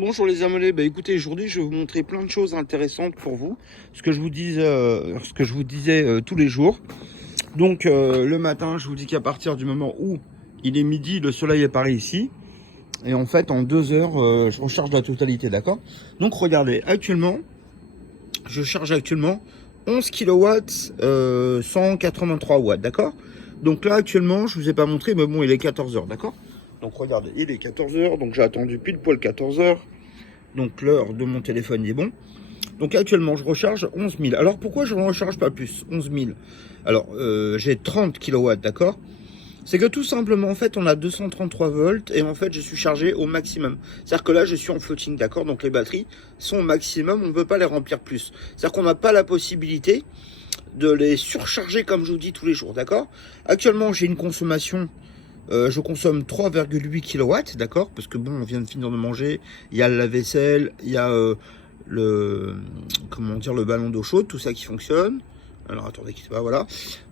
Bonjour les amoureux, écoutez, aujourd'hui je vais vous montrer plein de choses intéressantes pour vous, ce que je vous disais tous les jours. Donc le matin, je vous dis qu'à partir du moment où il est midi, le soleil apparaît ici. Et en fait, en 2 heures, je recharge la totalité, d'accord? Donc regardez, actuellement, je charge actuellement 11 kW, 183 watts, d'accord? Donc là, actuellement, je vous ai pas montré, mais bon, il est 14 heures, d'accord? Donc regardez, il est 14 heures, donc j'ai attendu pile poil 14 heures. Donc l'heure de mon téléphone est bon. Donc actuellement, je recharge 11 000. Alors pourquoi je ne recharge pas plus 11 000. Alors, j'ai 30 kW, d'accord? C'est que tout simplement, en fait, on a 233 volts et en fait, je suis chargé au maximum. C'est-à-dire que là, je suis en floating, d'accord? Donc les batteries sont au maximum, on ne peut pas les remplir plus. C'est-à-dire qu'on n'a pas la possibilité de les surcharger comme je vous dis tous les jours, d'accord? Actuellement, j'ai une consommation, je consomme 3,8 kW, d'accord? Parce que bon, on vient de finir de manger, il y a la vaisselle, il y a le ballon d'eau chaude, tout ça qui fonctionne. Alors attendez, quittez pas, voilà.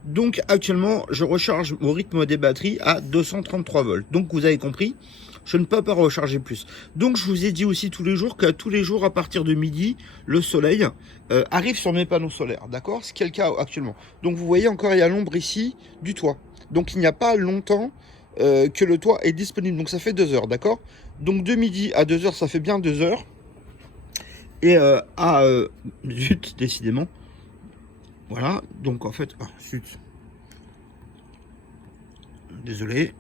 Donc actuellement, je recharge au rythme des batteries à 233 volts. Donc vous avez compris, je ne peux pas recharger plus. Donc je vous ai dit aussi tous les jours qu'à tous les jours à partir de midi, le soleil arrive sur mes panneaux solaires, d'accord? Ce qui est le cas actuellement. Donc vous voyez encore, il y a l'ombre ici du toit. Donc il n'y a pas longtemps que le toit est disponible. Donc ça fait 2 heures, d'accord? Donc de midi à 2 heures, ça fait bien 2 heures. Et zut, décidément. Voilà, donc en fait, zut. Désolé.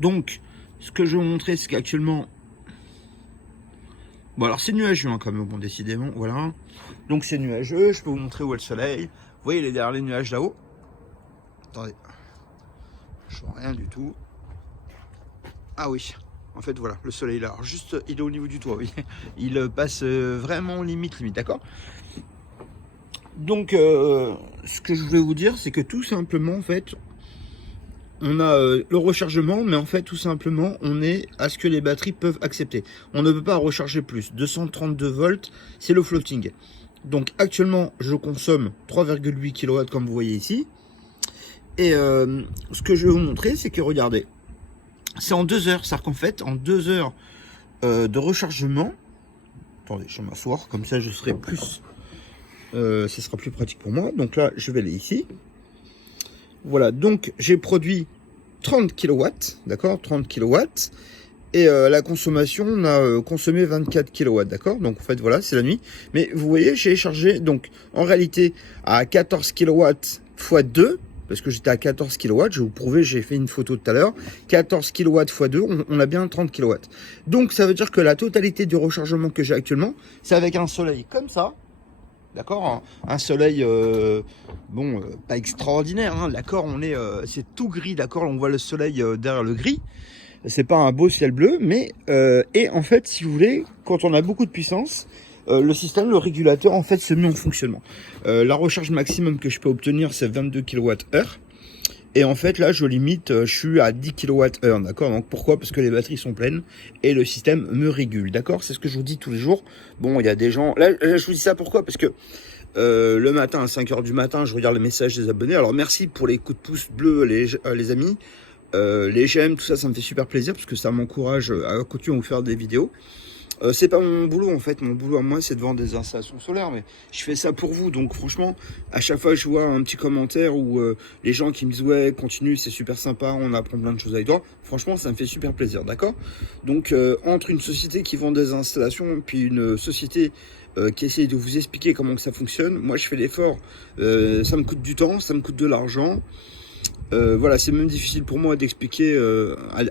Donc, ce que je vais vous montrer, c'est qu'actuellement, bon alors c'est nuageux hein, quand même, bon décidément, voilà. Donc c'est nuageux, je peux vous montrer où est le soleil. Vous voyez, il est derrière les nuages là-haut. Attendez, je vois rien du tout. Ah oui, en fait voilà, le soleil là. Alors, juste, il est au niveau du toit, oui. Il passe vraiment limite, d'accord? Donc, ce que je voulais vous dire, c'est que tout simplement, en fait, on a le rechargement, mais en fait, tout simplement, on est à ce que les batteries peuvent accepter. On ne peut pas recharger plus. 232 volts, c'est le floating. Donc, actuellement, je consomme 3,8 kW, comme vous voyez ici. Et ce que je vais vous montrer, c'est que, regardez, c'est en 2 heures. C'est-à-dire qu'en fait, en 2 heures de rechargement, attendez, je vais m'asseoir, comme ça, je serai plus... ce sera plus pratique pour moi. Donc là, je vais aller ici. Voilà, donc j'ai produit 30 kW, d'accord, 30 kW. Et la consommation, on a consommé 24 kW, d'accord. Donc en fait, voilà, c'est la nuit. Mais vous voyez, j'ai chargé, donc en réalité, à 14 kW x 2, parce que j'étais à 14 kW, je vais vous prouver, j'ai fait une photo tout à l'heure. 14 kW x 2, on a bien 30 kW. Donc ça veut dire que la totalité du rechargement que j'ai actuellement, c'est avec un soleil comme ça. D'accord, un soleil pas extraordinaire, hein, d'accord, c'est tout gris, d'accord, on voit le soleil derrière le gris. C'est pas un beau ciel bleu, mais et en fait, si vous voulez, quand on a beaucoup de puissance, le système, le régulateur en fait se met en fonctionnement. La recharge maximum que je peux obtenir, c'est 22 kWh. Et en fait, là, je limite, je suis à 10 kWh, d'accord? Donc, pourquoi? Parce que les batteries sont pleines et le système me régule, d'accord? C'est ce que je vous dis tous les jours. Bon, il y a des gens... Là, je vous dis ça pourquoi? Parce que le matin, à 5 heures du matin, je regarde les messages des abonnés. Alors, merci pour les coups de pouce bleus, les amis. Les j'aime, tout ça, ça me fait super plaisir parce que ça m'encourage à continuer à vous faire des vidéos. C'est pas mon boulot en fait, mon boulot à moi c'est de vendre des installations solaires, mais je fais ça pour vous, donc franchement à chaque fois je vois un petit commentaire où les gens qui me disent ouais continue, c'est super sympa, on apprend plein de choses avec toi, franchement ça me fait super plaisir, d'accord? Donc entre une société qui vend des installations puis une société qui essaye de vous expliquer comment que ça fonctionne, moi je fais l'effort, ça me coûte du temps, ça me coûte de l'argent. Voilà, c'est même difficile pour moi d'expliquer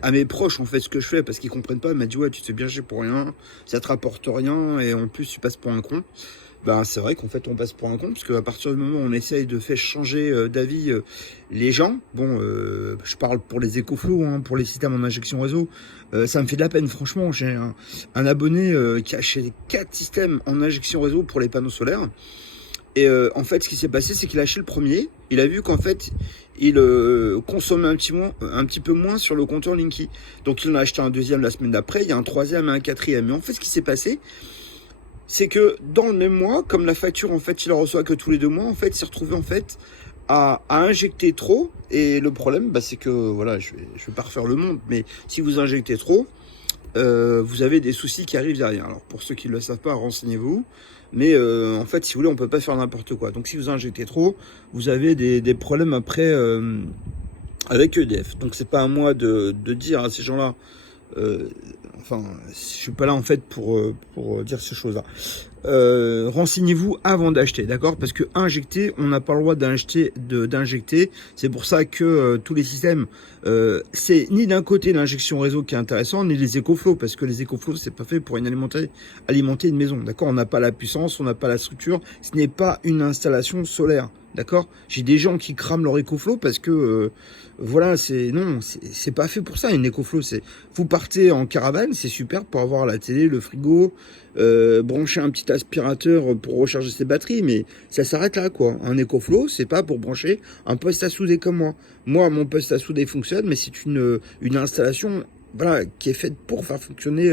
à mes proches en fait ce que je fais parce qu'ils comprennent pas. Ils m'ont dit ouais, tu te fais bien chier pour rien, ça te rapporte rien et en plus tu passes pour un con. Ben c'est vrai qu'en fait on passe pour un con parce qu'à partir du moment où on essaye de faire changer d'avis les gens, bon, je parle pour les écoflows, hein, pour les systèmes en injection réseau, ça me fait de la peine franchement. J'ai un abonné qui a acheté 4 systèmes en injection réseau pour les panneaux solaires. Et en fait, ce qui s'est passé, c'est qu'il a acheté le premier. Il a vu qu'en fait, il consommait un petit peu moins sur le compteur Linky. Donc, il en a acheté un deuxième la semaine d'après. Il y a un troisième et un quatrième. Et en fait, ce qui s'est passé, c'est que dans le même mois, comme la facture, en fait, il la reçoit que tous les 2 mois, en fait, il s'est retrouvé, en fait, à injecter trop. Et le problème, bah, c'est que, voilà, je vais pas refaire le monde, mais si vous injectez trop, vous avez des soucis qui arrivent derrière. Alors pour ceux qui ne le savent pas, renseignez-vous. Mais en fait, si vous voulez, on peut pas faire n'importe quoi. Donc si vous injectez trop, vous avez des problèmes après avec EDF. Donc c'est pas à moi de dire à ces gens-là. Enfin, je suis pas là en fait pour dire ces choses-là. Renseignez-vous avant d'acheter, d'accord? Parce que injecter, on n'a pas le droit d'injecter. C'est pour ça que tous les systèmes, c'est ni d'un côté l'injection réseau qui est intéressant, ni les EcoFlow, parce que les EcoFlow c'est pas fait pour alimenter une maison, d'accord? On n'a pas la puissance, on n'a pas la structure. Ce n'est pas une installation solaire, d'accord? J'ai des gens qui crament leur EcoFlow parce que voilà, c'est pas fait pour ça. Une EcoFlow, c'est vous partez en caravane, c'est super pour avoir la télé, le frigo, brancher un petit aspirateur pour recharger ses batteries, mais ça s'arrête là, quoi. Un EcoFlow, c'est pas pour brancher un poste à souder comme moi. Moi, mon poste à souder fonctionne, mais c'est une installation, voilà, qui est faite pour faire fonctionner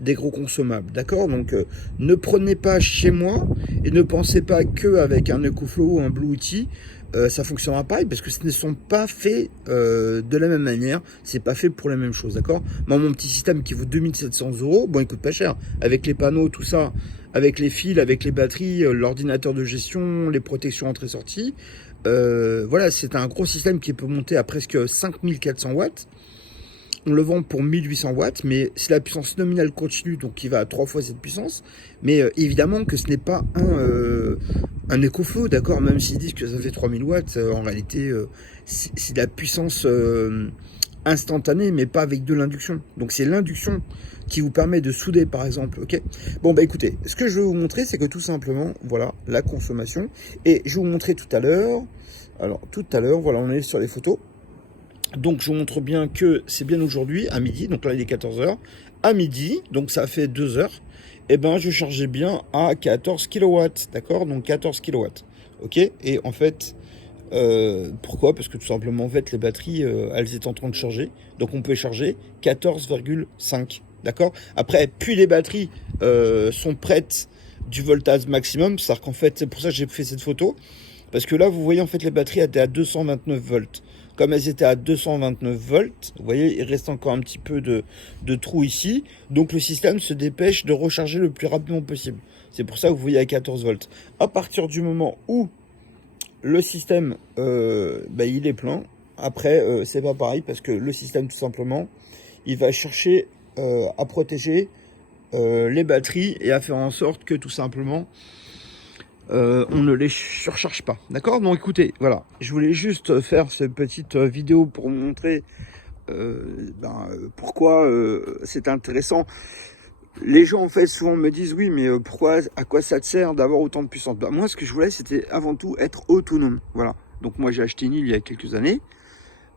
des gros consommables, d'accord? Donc, ne prenez pas chez moi et ne pensez pas qu'avec un EcoFlow ou un Bluetooth, ça fonctionnera pareil, parce que ce ne sont pas faits de la même manière, c'est pas fait pour la même chose, d'accord? Moi, mon petit système qui vaut 2700 €, bon, il coûte pas cher, avec les panneaux, tout ça, avec les fils, avec les batteries, l'ordinateur de gestion, les protections entrée-sortie, voilà, c'est un gros système qui peut monter à presque 5400 watts. On le vend pour 1800 watts, mais c'est la puissance nominale continue, donc qui va à 3 fois cette puissance. Mais évidemment que ce n'est pas un EcoFlow, d'accord? Même s'ils disent que ça fait 3000 watts, en réalité, c'est de la puissance instantanée, mais pas avec de l'induction. Donc c'est l'induction qui vous permet de souder, par exemple, ok? Bon, bah écoutez, ce que je vais vous montrer, c'est que tout simplement, voilà, la consommation. Et je vais vous montrer tout à l'heure, alors tout à l'heure, voilà, on est sur les photos. Donc je vous montre bien que c'est bien aujourd'hui, à midi, donc là il est 14 h, à midi, donc ça fait 2 heures, et ben je chargeais bien à 14 kW, d'accord? Donc 14 kW, ok? Et en fait, pourquoi? Parce que tout simplement, en fait, les batteries, elles étaient en train de charger, donc on peut charger 14,5, d'accord? Après, puis les batteries sont prêtes du voltage maximum, c'est-à-dire qu'en fait, c'est pour ça que j'ai fait cette photo, parce que là, vous voyez, en fait, les batteries étaient à 229 volts. Comme elles étaient à 229 volts, vous voyez, il reste encore un petit peu de trou ici. Donc, le système se dépêche de recharger le plus rapidement possible. C'est pour ça que vous voyez à 14 volts. À partir du moment où le système, il est plein, après, c'est pas pareil, parce que le système, tout simplement, il va chercher à protéger les batteries et à faire en sorte que, tout simplement, on ne les surcharge pas, d'accord? Donc écoutez, voilà, je voulais juste faire cette petite vidéo pour vous montrer pourquoi c'est intéressant. Les gens en fait souvent me disent oui, mais pourquoi, à quoi ça te sert d'avoir autant de puissance? Bah, moi ce que je voulais c'était avant tout être autonome, voilà. Donc moi j'ai acheté une île il y a quelques années,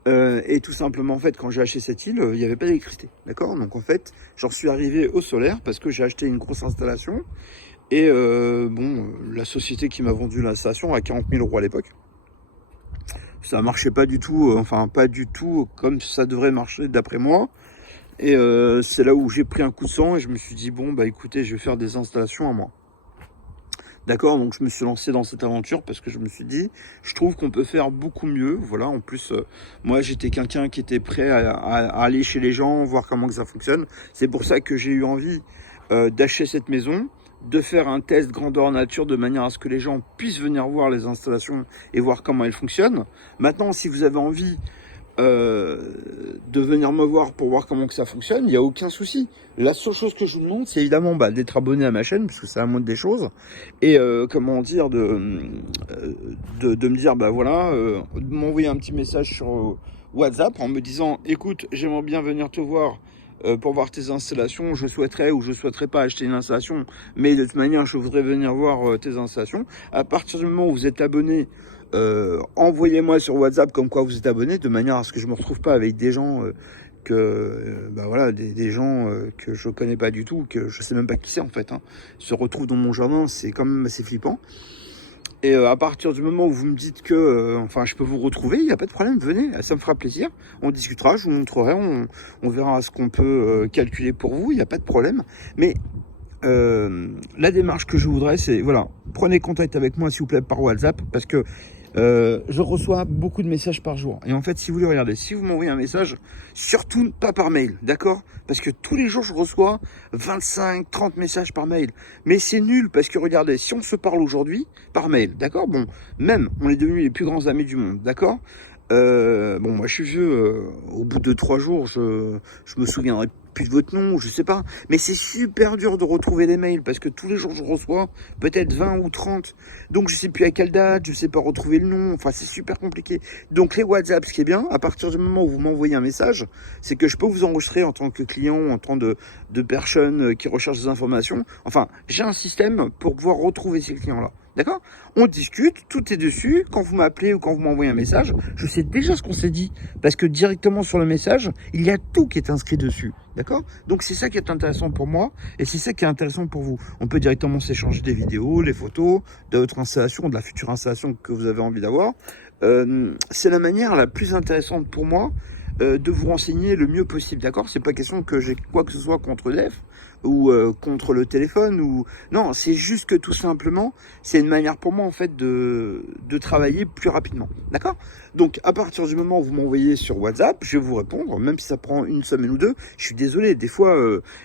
et tout simplement en fait quand j'ai acheté cette île, il n'y avait pas d'électricité, d'accord? Donc en fait j'en suis arrivé au solaire parce que j'ai acheté une grosse installation. Et la société qui m'a vendu l'installation à 40 000 € à l'époque, ça marchait pas du tout, enfin pas du tout comme ça devrait marcher d'après moi. Et c'est là où j'ai pris un coup de sang et je me suis dit bon bah écoutez, je vais faire des installations à moi. D'accord, donc je me suis lancé dans cette aventure parce que je me suis dit, je trouve qu'on peut faire beaucoup mieux. Voilà, en plus, moi j'étais quelqu'un qui était prêt à aller chez les gens, voir comment que ça fonctionne. C'est pour ça que j'ai eu envie d'acheter cette maison, de faire un test grandeur nature de manière à ce que les gens puissent venir voir les installations et voir comment elles fonctionnent. Maintenant, si vous avez envie de venir me voir pour voir comment que ça fonctionne, il n'y a aucun souci. La seule chose que je vous demande, c'est évidemment d'être abonné à ma chaîne, parce que c'est la moindre des choses, et comment dire, de me dire, de m'envoyer un petit message sur WhatsApp en me disant, écoute, j'aimerais bien venir te voir pour voir tes installations, je souhaiterais ou je souhaiterais pas acheter une installation, mais de toute manière je voudrais venir voir tes installations. À partir du moment où vous êtes abonné, envoyez-moi sur WhatsApp comme quoi vous êtes abonné, de manière à ce que je me retrouve pas avec des gens des gens que je connais pas du tout, que je sais même pas qui c'est en fait, hein, se retrouvent dans mon jardin, c'est quand même assez flippant. Et à partir du moment où vous me dites que je peux vous retrouver, il n'y a pas de problème, venez, ça me fera plaisir. On discutera, je vous montrerai, on verra ce qu'on peut calculer pour vous, il n'y a pas de problème. Mais la démarche que je voudrais, c'est, voilà, prenez contact avec moi s'il vous plaît par WhatsApp, parce que je reçois beaucoup de messages par jour. Et en fait, si vous voulez regarder, si vous m'envoyez un message, surtout pas par mail, d'accord? Parce que tous les jours, je reçois 25, 30 messages par mail. Mais c'est nul, parce que regardez, si on se parle aujourd'hui, par mail, d'accord? Bon, même, on est devenus les plus grands amis du monde, d'accord? Bon, moi je suis vieux, au bout de 3 jours, je me souviendrai plus de votre nom, je sais pas. Mais c'est super dur de retrouver les mails parce que tous les jours je reçois peut-être 20 ou 30. Donc je sais plus à quelle date, je sais pas retrouver le nom, enfin c'est super compliqué. Donc les WhatsApp, ce qui est bien, à partir du moment où vous m'envoyez un message, c'est que je peux vous enregistrer en tant que client, en tant de personne qui recherche des informations. Enfin, j'ai un système pour pouvoir retrouver ces clients-là. D'accord? On discute, tout est dessus. Quand vous m'appelez ou quand vous m'envoyez un message, je sais déjà ce qu'on s'est dit. Parce que directement sur le message, il y a tout qui est inscrit dessus. D'accord? Donc c'est ça qui est intéressant pour moi et c'est ça qui est intéressant pour vous. On peut directement s'échanger des vidéos, les photos de votre installation, de la future installation que vous avez envie d'avoir. C'est la manière la plus intéressante pour moi de vous renseigner le mieux possible. D'accord? C'est pas question que j'ai quoi que ce soit contre l'EF ou contre le téléphone ou non, c'est juste que tout simplement c'est une manière pour moi en fait de travailler plus rapidement, d'accord? Donc à partir du moment où vous m'envoyez sur WhatsApp, je vais vous répondre, même si ça prend une semaine ou deux. Je suis désolé, des fois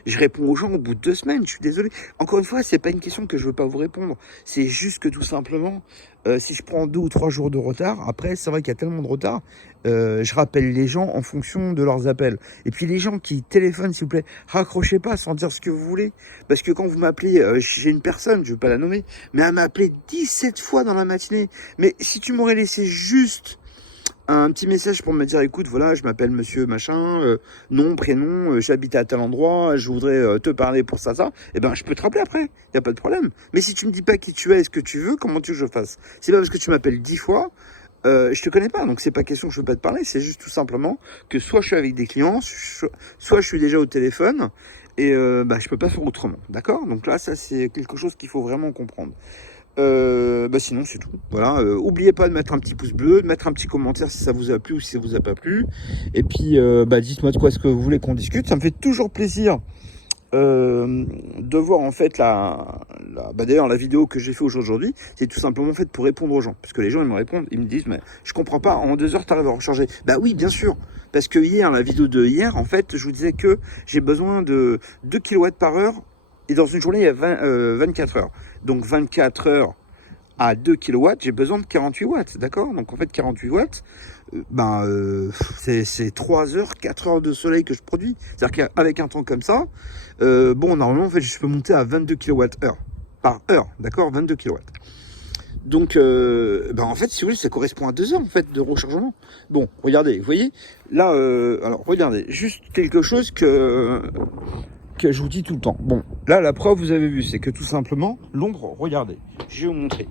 je réponds aux gens au bout de 2 semaines, je suis désolé. Encore une fois, c'est pas une question que je veux pas vous répondre, c'est juste que tout simplement si je prends 2 ou 3 jours de retard, après c'est vrai qu'il y a tellement de retard, je rappelle les gens en fonction de leurs appels. Et puis les gens qui téléphonent, s'il vous plaît, raccrochez pas sans dire ce que vous voulez. Parce que quand vous m'appelez, j'ai une personne, je veux pas la nommer, mais elle m'a appelé 17 fois dans la matinée. Mais si tu m'aurais laissé juste un petit message pour me dire, écoute, voilà, je m'appelle monsieur machin, nom, prénom, j'habite à tel endroit, je voudrais te parler pour ça, eh ben je peux te rappeler après, y a pas de problème. Mais si tu me dis pas qui tu es et ce que tu veux, comment tu veux que je fasse? C'est pas parce que tu m'appelles 10 fois, je te connais pas, donc c'est pas question que je veux pas te parler, c'est juste tout simplement que soit je suis avec des clients, soit je suis déjà au téléphone, et je peux pas faire autrement, d'accord? Donc là, ça c'est quelque chose qu'il faut vraiment comprendre. Sinon c'est tout. Voilà. Oubliez pas de mettre un petit pouce bleu, de mettre un petit commentaire si ça vous a plu ou si ça vous a pas plu. Et puis dites-moi de quoi est-ce que vous voulez qu'on discute. Ça me fait toujours plaisir de voir en fait d'ailleurs la vidéo que j'ai fait aujourd'hui, c'est tout simplement fait pour répondre aux gens. Parce que les gens ils me répondent, ils me disent mais je comprends pas, en 2 heures t'arrives à recharger. Bah oui bien sûr. Parce que hier, la vidéo de hier, en fait, je vous disais que j'ai besoin de 2 kW par heure. Et dans une journée, il y a 24 heures. Donc 24 heures à 2 kW, j'ai besoin de 48 watts, d'accord? Donc en fait 48 watts, c'est 3 heures, 4 heures de soleil que je produis. C'est-à-dire qu'avec un temps comme ça, normalement en fait je peux monter à 22 kWh par heure, d'accord? 22 kW. Donc en fait si vous voulez ça correspond à 2 heures en fait de rechargement. Bon, regardez, vous voyez, là alors regardez, juste quelque chose que je vous dis tout le temps. Bon, là la preuve vous avez vu, c'est que tout simplement l'ombre, regardez, je vais vous montrer.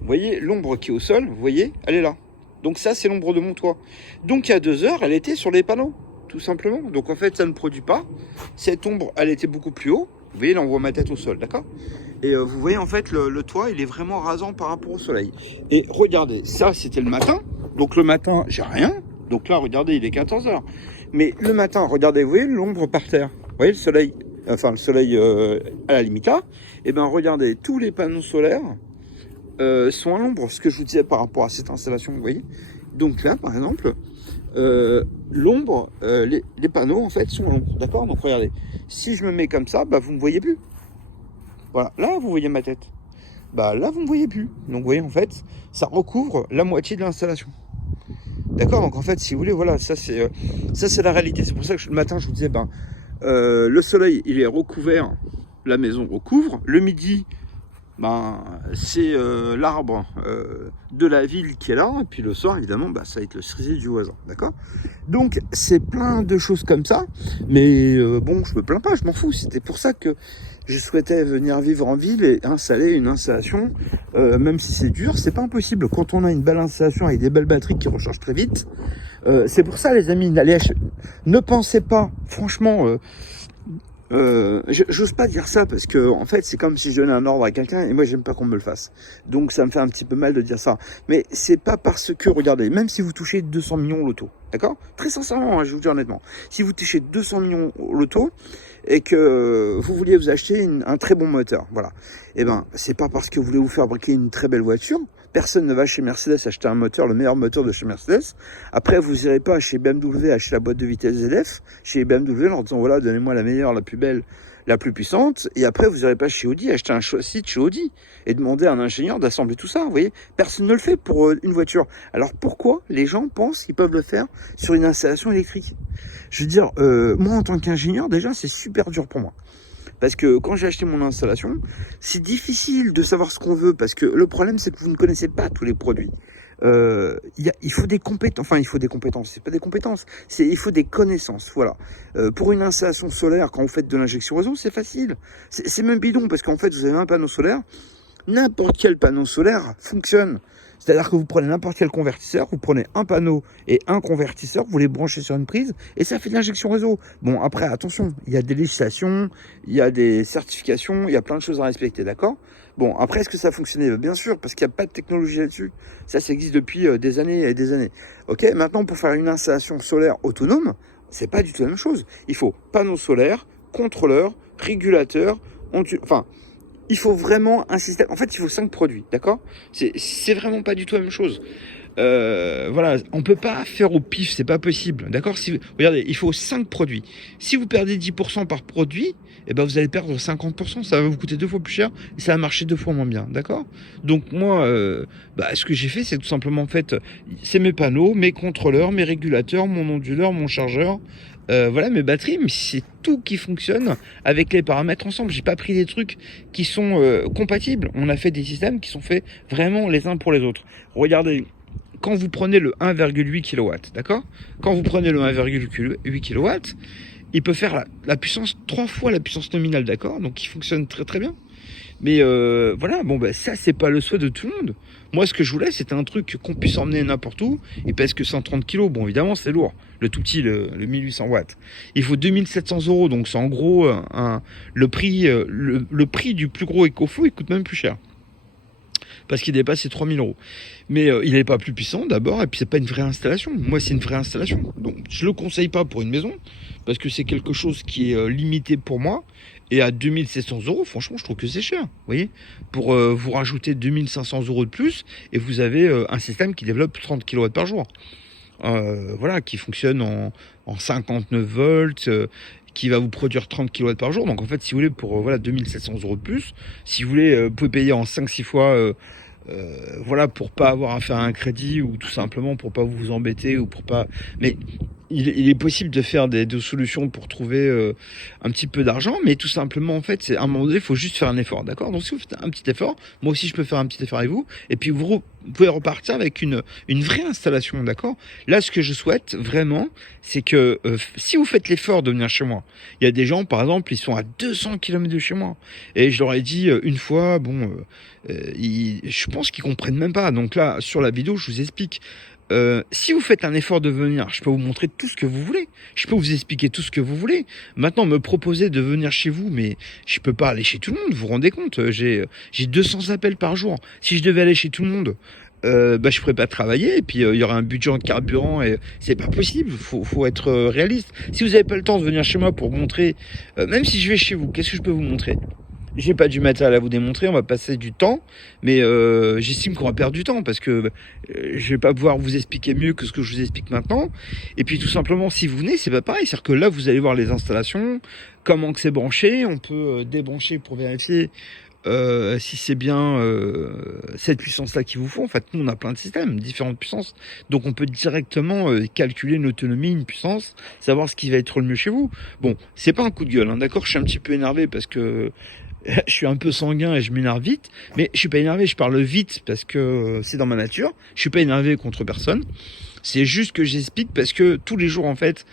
Vous voyez l'ombre qui est au sol, vous voyez, elle est là. Donc ça c'est l'ombre de mon toit. Donc il y a 2 heures, elle était sur les panneaux, tout simplement. Donc en fait ça ne produit pas. Cette ombre, elle était beaucoup plus haut. Vous voyez, là on voit ma tête au sol, d'accord? Et vous voyez en fait le toit, il est vraiment rasant par rapport au soleil. Et regardez, ça c'était le matin. Donc le matin, j'ai rien. Donc là, regardez, il est 14 heures. Mais le matin, regardez, vous voyez l'ombre par terre. Vous voyez le soleil, à la limite là. Et bien regardez, tous les panneaux solaires sont à l'ombre. Ce que je vous disais par rapport à cette installation, vous voyez. Donc là, par exemple, l'ombre, les panneaux en fait sont à l'ombre. D'accord? Donc regardez, si je me mets comme ça, vous ne me voyez plus. Voilà, là vous voyez ma tête. Là vous ne me voyez plus. Donc vous voyez en fait, ça recouvre la moitié de l'installation. D'accord? Donc en fait, si vous voulez, voilà, ça c'est la réalité. C'est pour ça que le matin je vous disais, le soleil il est recouvert, la maison recouvre. Le midi, c'est l'arbre de la ville qui est là. Et puis le soir, évidemment, ça va être le cerisier du voisin. D'accord? Donc c'est plein de choses comme ça. Mais bon, je me plains pas, je m'en fous. C'était pour ça que je souhaitais venir vivre en ville et installer une installation, même si c'est dur, c'est pas impossible. Quand on a une belle installation avec des belles batteries qui rechargent très vite, c'est pour ça les amis, ne pensez pas, franchement, j'ose pas dire ça parce que en fait c'est comme si je donnais un ordre à quelqu'un et moi j'aime pas qu'on me le fasse. Donc ça me fait un petit peu mal de dire ça. Mais c'est pas parce que, regardez, même si vous touchez 200 millions au loto, d'accord? Très sincèrement, je vous dis honnêtement, si vous touchez 200 millions au loto et que vous vouliez vous acheter un très bon moteur, voilà. Et c'est pas parce que vous voulez vous fabriquer une très belle voiture, Personne ne va chez Mercedes acheter un moteur, le meilleur moteur de chez Mercedes. Après, vous irez pas chez BMW acheter la boîte de vitesse ZF, chez BMW en leur disant voilà, donnez-moi la meilleure, la plus belle, la plus puissante. Et après, vous irez pas chez Audi acheter un châssis de chez Audi et demander à un ingénieur d'assembler tout ça. Vous voyez, personne ne le fait pour une voiture. Alors pourquoi les gens pensent qu'ils peuvent le faire sur une installation électrique? Je veux dire, moi en tant qu'ingénieur, déjà, c'est super dur pour moi. Parce que quand j'ai acheté mon installation, c'est difficile de savoir ce qu'on veut. Parce que le problème, c'est que vous ne connaissez pas tous les produits. Il faut des compétences. Enfin, il faut des compétences. C'est pas des compétences. Il faut des connaissances. Voilà. Pour une installation solaire, quand vous faites de l'injection réseau, c'est facile. C'est même bidon parce qu'en fait, vous avez un panneau solaire. N'importe quel panneau solaire fonctionne. C'est-à-dire que vous prenez n'importe quel convertisseur, vous prenez un panneau et un convertisseur, vous les branchez sur une prise et ça fait de l'injection réseau. Bon, après, attention, il y a des législations, il y a des certifications, il y a plein de choses à respecter, d'accord? Bon, après, est-ce que ça a fonctionné? Bien sûr, parce qu'il n'y a pas de technologie là-dessus. Ça existe depuis des années et des années. Ok, maintenant, pour faire une installation solaire autonome, c'est pas du tout la même chose. Il faut panneau solaire, contrôleur, régulateur, enfin... Il faut vraiment un système. En fait, il faut 5 produits, d'accord? C'est vraiment pas du tout la même chose. Voilà, on peut pas faire au pif, c'est pas possible, d'accord? Regardez, il faut 5 produits. Si vous perdez 10% par produit, eh ben vous allez perdre 50%. Ça va vous coûter 2 fois plus cher et ça va marcher 2 fois moins bien, d'accord? Donc moi, ce que j'ai fait, c'est tout simplement en fait, c'est mes panneaux, mes contrôleurs, mes régulateurs, mon onduleur, mon chargeur. Voilà mes batteries, mais c'est tout qui fonctionne avec les paramètres ensemble. J'ai pas pris des trucs qui sont compatibles. On a fait des systèmes qui sont faits vraiment les uns pour les autres. Regardez, quand vous prenez le 1,8 kW, d'accord? Quand vous prenez le 1,8 kW, il peut faire la puissance 3 fois la puissance nominale, d'accord? Donc il fonctionne très très bien. Mais voilà, bon ça c'est pas le souhait de tout le monde. Moi ce que je voulais c'était un truc qu'on puisse emmener n'importe où. Il pèse que 130 kg, bon évidemment c'est lourd. Le tout petit, le 1800 watts. Il faut 2700 €, donc c'est en gros le prix du plus gros EcoFlow, il coûte même plus cher. Parce qu'il dépasse les 3000 €. Mais il n'est pas plus puissant d'abord, et puis c'est pas une vraie installation. Moi c'est une vraie installation. Donc je le conseille pas pour une maison, parce que c'est quelque chose qui est limité pour moi. Et à 2700 €, franchement, je trouve que c'est cher. Vous voyez, pour vous rajouter 2500 € de plus, et vous avez un système qui développe 30 kW par jour. Voilà, qui fonctionne en 59 volts, qui va vous produire 30 kW par jour. Donc en fait, si vous voulez, pour 2700 € de plus, si vous voulez, vous pouvez payer en 5-6 fois. Voilà, pour pas avoir à faire un crédit, ou tout simplement pour pas vous embêter, ou pour pas. Mais il est possible de faire des solutions pour trouver un petit peu d'argent, mais tout simplement en fait, c'est à un moment donné, il faut juste faire un effort, d'accord? Donc si vous faites un petit effort, moi aussi je peux faire un petit effort avec vous, et puis vous pouvez repartir avec une vraie installation, d'accord? Là, ce que je souhaite vraiment, c'est que si vous faites l'effort de venir chez moi, il y a des gens, par exemple, ils sont à 200 km de chez moi, et je leur ai dit une fois, je pense qu'ils comprennent même pas. Donc là, sur la vidéo, je vous explique. Si vous faites un effort de venir, je peux vous montrer tout ce que vous voulez. Je peux vous expliquer tout ce que vous voulez. Maintenant, me proposer de venir chez vous, mais je peux pas aller chez tout le monde. Vous vous rendez compte? J'ai 200 appels par jour. Si je devais aller chez tout le monde, je pourrais pas travailler. Et puis il y aurait un budget en carburant et c'est pas possible. Faut être réaliste. Si vous avez pas le temps de venir chez moi pour montrer, même si je vais chez vous, qu'est-ce que je peux vous montrer? J'ai pas du matériel à vous démontrer, on va passer du temps, mais j'estime qu'on va perdre du temps parce que je vais pas pouvoir vous expliquer mieux que ce que je vous explique maintenant. Et puis tout simplement, si vous venez, c'est pas pareil, c'est-à-dire que là, vous allez voir les installations, comment que c'est branché, on peut débrancher pour vérifier si c'est bien cette puissance-là qu'il vous faut. En fait, nous, on a plein de systèmes, différentes puissances, donc on peut directement calculer une autonomie, une puissance, savoir ce qui va être le mieux chez vous. Bon, c'est pas un coup de gueule, hein, d'accord? Je suis un petit peu énervé parce que je suis un peu sanguin et je m'énerve vite, mais je suis pas énervé, je parle vite parce que c'est dans ma nature. Je suis pas énervé contre personne. C'est juste que j'explique parce que tous les jours, en fait,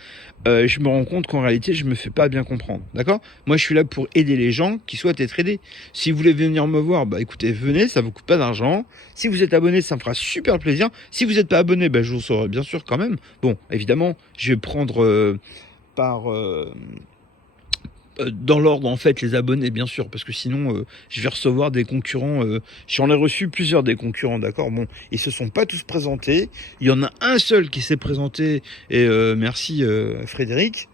je me rends compte qu'en réalité, je me fais pas bien comprendre. D'accord? Moi, je suis là pour aider les gens qui souhaitent être aidés. Si vous voulez venir me voir, écoutez, venez, ça vous coûte pas d'argent. Si vous êtes abonné, ça me fera super plaisir. Si vous n'êtes pas abonné, je vous saurai bien sûr quand même. Bon, évidemment, je vais prendre dans l'ordre en fait les abonnés bien sûr, parce que sinon je vais recevoir des concurrents. J'en ai reçu plusieurs des concurrents, d'accord? Bon, ils se sont pas tous présentés. Il y en a un seul qui s'est présenté et merci Frédéric.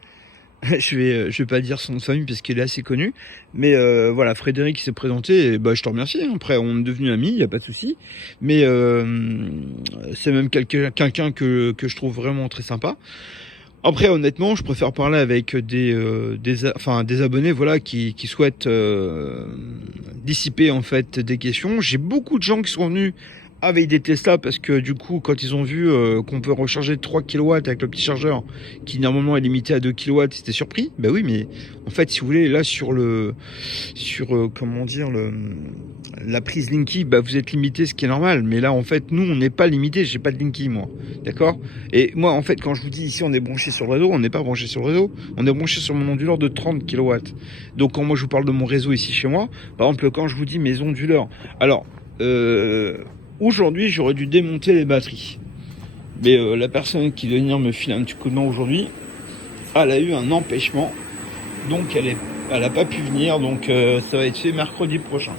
je vais pas dire son nom de famille parce qu'il est assez connu, mais voilà, Frédéric s'est présenté, et bah je te remercie, hein. Après on est devenus amis, il y a pas de souci, mais c'est même quelqu'un que je trouve vraiment très sympa. Après, honnêtement, je préfère parler avec des abonnés, voilà, qui souhaitent dissiper en fait des questions. J'ai beaucoup de gens qui sont venus avec des Tesla parce que du coup, quand ils ont vu qu'on peut recharger 3 kilowatts avec le petit chargeur qui normalement est limité à 2 kilowatts, ils étaient surpris. Bah oui, mais en fait, si vous voulez, là comment dire, la prise Linky, bah vous êtes limité, ce qui est normal. Mais là, en fait, nous, on n'est pas limité. J'ai pas de Linky, moi, d'accord. Et moi, en fait, quand je vous dis ici, on est branché sur le réseau, on n'est pas branché sur le réseau. On est branché sur mon onduleur de 30 kilowatts. Donc, quand moi je vous parle de mon réseau ici chez moi, par exemple, quand je vous dis mes onduleurs, alors aujourd'hui, j'aurais dû démonter les batteries. Mais la personne qui doit venir me filer un petit coup de main aujourd'hui, elle a eu un empêchement. Donc elle a pas pu venir. Donc ça va être fait mercredi prochain.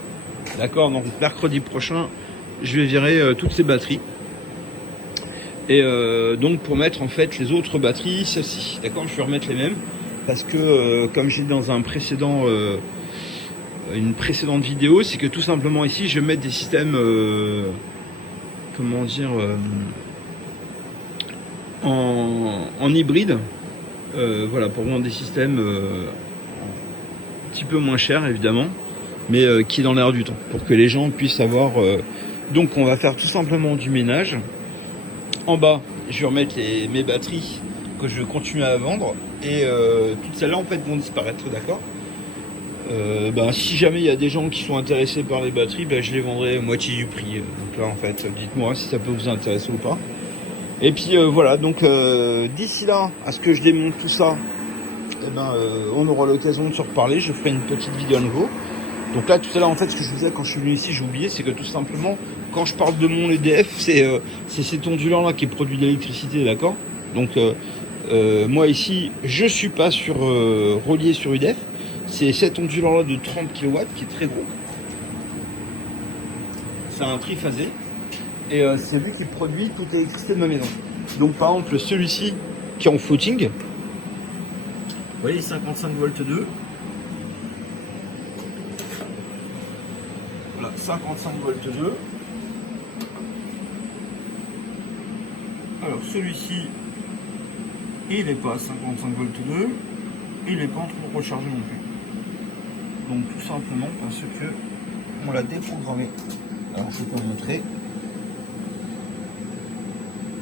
D'accord, donc mercredi prochain, je vais virer toutes ces batteries. Et donc pour mettre en fait les autres batteries, celles-ci. D'accord, je vais remettre les mêmes. Parce que comme j'ai dit dans un une précédente vidéo, c'est que tout simplement ici, je vais mettre des systèmes comment dire en hybride, voilà, pour vendre des systèmes un petit peu moins chers évidemment, mais qui est dans l'air du temps, pour que les gens puissent avoir donc on va faire tout simplement du ménage. En bas, je vais remettre mes batteries que je vais continuer à vendre, et toutes celles-là en fait vont disparaître, d'accord. Si jamais il y a des gens qui sont intéressés par les batteries, je les vendrai à moitié du prix. Donc là en fait, dites-moi si ça peut vous intéresser ou pas. Et puis voilà, donc d'ici là, à ce que je démonte tout ça, on aura l'occasion de se reparler. Je ferai une petite vidéo à nouveau. Donc là tout à l'heure en fait, ce que je vous disais quand je suis venu ici, j'ai oublié, c'est que tout simplement quand je parle de mon EDF, c'est cet onduleur là qui produit de l'électricité, d'accord. Donc moi ici, je suis pas relié sur UDF. C'est cet onduleur là de 30 kW qui est très gros. C'est un triphasé. Et c'est lui qui produit toute l'électricité de ma maison. Donc par exemple celui-ci qui est en floating, vous voyez, 55 volts 2. Voilà, 55 volts 2. Alors celui-ci, il n'est pas à 55 volts 2. Il n'est pas en train de recharger non plus. Donc tout simplement parce que on l'a déprogrammé. Alors je vais pas vous montrer.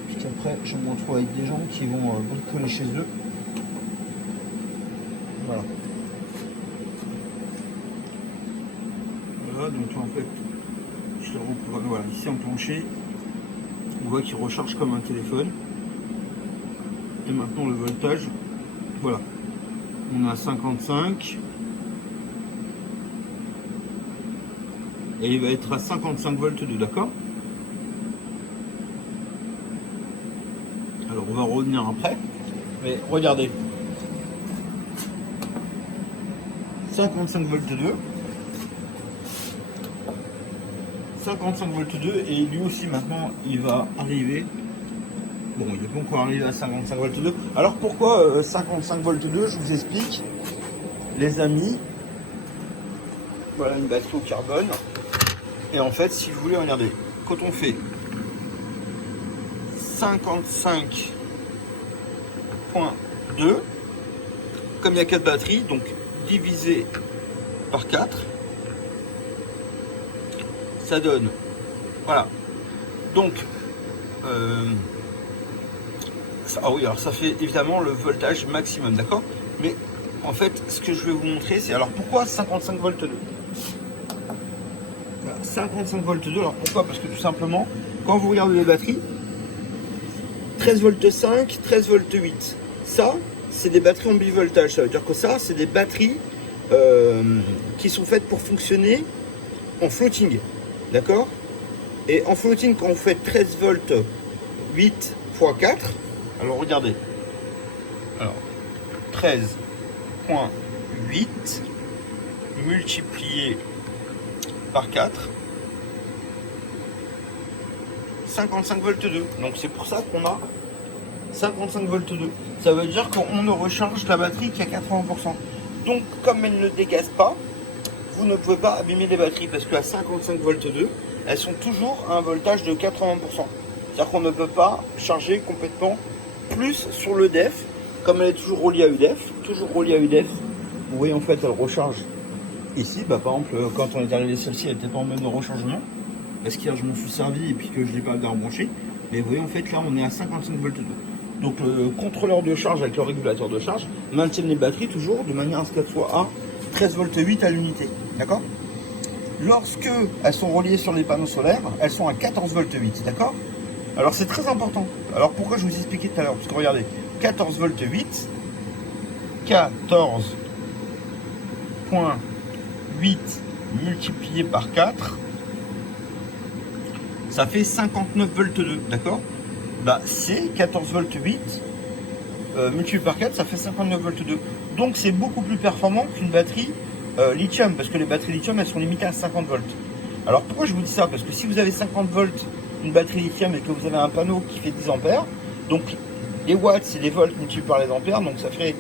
Puis après je me retrouve avec des gens qui vont bricoler chez eux. Voilà. Voilà, donc là en fait je le reprogramme. Voilà, ici enclenché. On voit qu'il recharge comme un téléphone. Et maintenant le voltage, voilà. On a 55. Et il va être à 55 volts 2, d'accord. Alors on va revenir après. Mais regardez. 55 volts 2. 55 volts 2. Et lui aussi maintenant il va arriver. Bon, il n'est pas encore arrivé à 55 volts 2. Alors pourquoi 55 volts 2? Je vous explique. Les amis. Voilà une batterie au carbone. Et en fait, si vous voulez, regardez, quand on fait 55.2, comme il y a 4 batteries, donc divisé par 4, ça donne, voilà. Donc, ah oui, alors ça fait évidemment le voltage maximum, d'accord. Mais en fait, ce que je vais vous montrer, c'est alors pourquoi 55 volts 2. 55 volts 2, alors pourquoi? Parce que tout simplement, quand vous regardez les batteries, 13 volts 5, 13 volts 8, ça, c'est des batteries en bivoltage. Ça veut dire que ça, c'est des batteries qui sont faites pour fonctionner en floating, d'accord. Et en floating, quand on fait 13 volts 8 x 4, alors regardez, alors 13.8 multiplié par 4, 55 volts 2. Donc c'est pour ça qu'on a 55 volts 2. Ça veut dire qu'on ne recharge la batterie qu'à 80%. Donc, comme elle ne dégaze pas, vous ne pouvez pas abîmer les batteries parce qu'à 55 volts 2, elles sont toujours à un voltage de 80%. C'est-à-dire qu'on ne peut pas charger complètement plus sur le DEF, comme elle est toujours reliée à UDEF, vous voyez en fait elle recharge ici, par exemple quand on est arrivé celle-ci elle n'était pas en mode de rechargement, parce qu'hier je m'en suis servi et puis que je ne l'ai pas débranché, mais vous voyez en fait là on est à 55 volts 2. Donc le contrôleur de charge avec le régulateur de charge maintient les batteries toujours de manière à ce qu'elles soient à 13 volts 8 à l'unité, d'accord? Lorsque elles sont reliées sur les panneaux solaires, elles sont à 14 volts 8, d'accord? Alors c'est très important. Alors pourquoi je vous expliquais tout à l'heure? Parce que regardez, 14 volts 8, 14.8 multiplié par 4, ça fait 59 volts 2, d'accord? Bah c'est 14 volts 8 multiplié par 4, ça fait 59 volts 2. Donc c'est beaucoup plus performant qu'une batterie lithium, parce que les batteries lithium elles sont limitées à 50 volts. Alors pourquoi je vous dis ça? Parce que si vous avez 50 volts une batterie lithium et que vous avez un panneau qui fait 10 ampères, donc les watts c'est les volts multipliés par les ampères, donc ça fait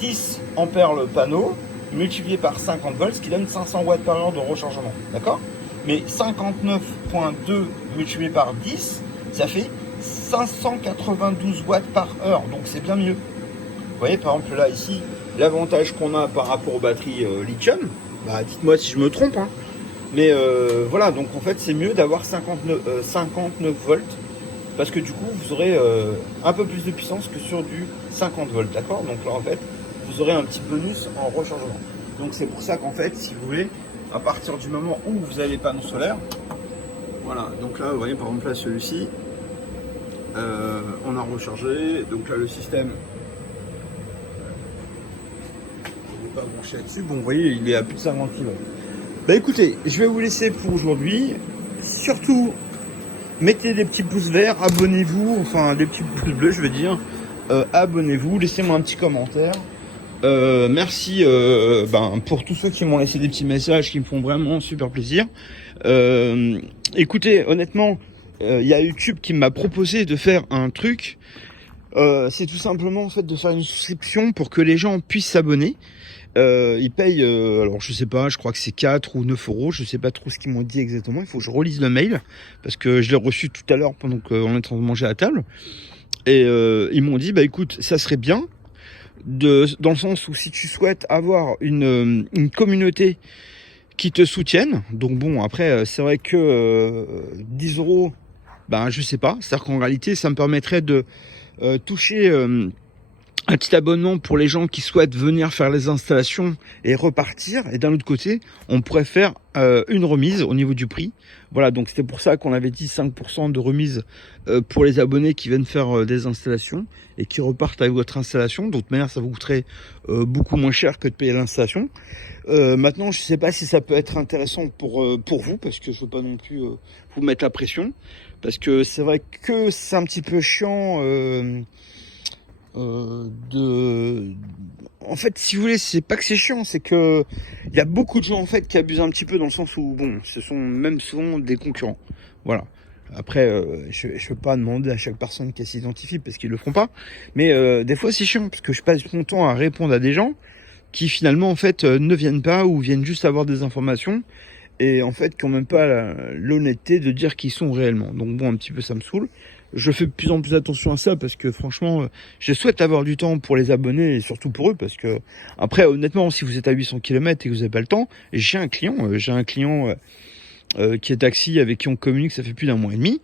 10 ampères le panneau multiplié par 50 volts, ce qui donne 500 watts par heure de rechargement, d'accord? Mais 59.2 multiplié par 10, ça fait 592 watts par heure, donc c'est bien mieux. Vous voyez par exemple là ici, l'avantage qu'on a par rapport aux batteries lithium, bah dites-moi si je me trompe, hein. Mais voilà, donc en fait c'est mieux d'avoir 59 volts, parce que du coup vous aurez un peu plus de puissance que sur du 50 volts, d'accord? Donc là en fait vous aurez un petit bonus en rechargement. Donc c'est pour ça qu'en fait, si vous voulez, à partir du moment où vous avez les panneaux solaires, voilà, donc là vous voyez par exemple là celui-ci, on a rechargé, donc là le système, je ne vais pas brancher là-dessus, bon vous voyez il est à plus de 50 kW. Bah écoutez, je vais vous laisser pour aujourd'hui. Surtout, mettez des petits pouces verts, abonnez-vous, enfin des petits pouces bleus je veux dire. Abonnez-vous, laissez-moi un petit commentaire. Merci pour tous ceux qui m'ont laissé des petits messages qui me font vraiment super plaisir. Écoutez, honnêtement, il y a YouTube qui m'a proposé de faire un truc. C'est tout simplement en fait de faire une souscription pour que les gens puissent s'abonner. Ils payent, alors je sais pas, je crois que c'est 4 ou 9 euros, je sais pas trop ce qu'ils m'ont dit exactement, il faut que je relise le mail, parce que je l'ai reçu tout à l'heure pendant qu'on est en train de manger à table, et ils m'ont dit, bah écoute, ça serait bien, dans le sens où si tu souhaites avoir une communauté qui te soutienne, donc bon, après, c'est vrai que 10 euros, ben je sais pas, c'est-à-dire qu'en réalité, ça me permettrait de toucher... un petit abonnement pour les gens qui souhaitent venir faire les installations et repartir. Et d'un autre côté, on pourrait faire une remise au niveau du prix. Voilà, donc c'était pour ça qu'on avait dit 5% de remise pour les abonnés qui viennent faire des installations et qui repartent avec votre installation. D'autre manière, ça vous coûterait beaucoup moins cher que de payer l'installation. Maintenant, je ne sais pas si ça peut être intéressant pour vous, parce que je ne veux pas non plus vous mettre la pression. Parce que c'est vrai que c'est un petit peu chiant... en fait, si vous voulez, c'est pas que c'est chiant, c'est que il y a beaucoup de gens en fait qui abusent un petit peu, dans le sens où bon, ce sont même souvent des concurrents. Voilà. Après, je peux pas demander à chaque personne qu'elle s'identifie parce qu'ils le feront pas. Mais des fois, c'est chiant parce que je passe mon temps à répondre à des gens qui finalement en fait ne viennent pas ou viennent juste avoir des informations et en fait qui n'ont même pas l'honnêteté de dire qui ils sont réellement. Donc bon, un petit peu ça me saoule. Je fais de plus en plus attention à ça parce que franchement, je souhaite avoir du temps pour les abonnés et surtout pour eux, parce que après, honnêtement, si vous êtes à 800 km et que vous n'avez pas le temps, j'ai un client qui est taxi avec qui on communique, ça fait plus d'1 mois et demi.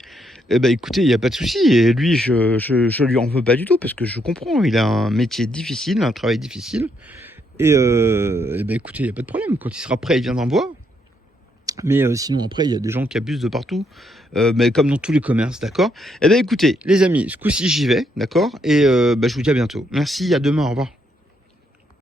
Eh ben écoutez, il n'y a pas de souci, et lui, je lui en veux pas du tout parce que je comprends, il a un métier difficile, un travail difficile, et ben écoutez, il n'y a pas de problème. Quand il sera prêt, il viendra me voir. Mais sinon après il y a des gens qui abusent de partout, mais comme dans tous les commerces, d'accord? Eh bien écoutez les amis, ce coup-ci j'y vais, d'accord? Et je vous dis à bientôt. Merci, à demain, au revoir.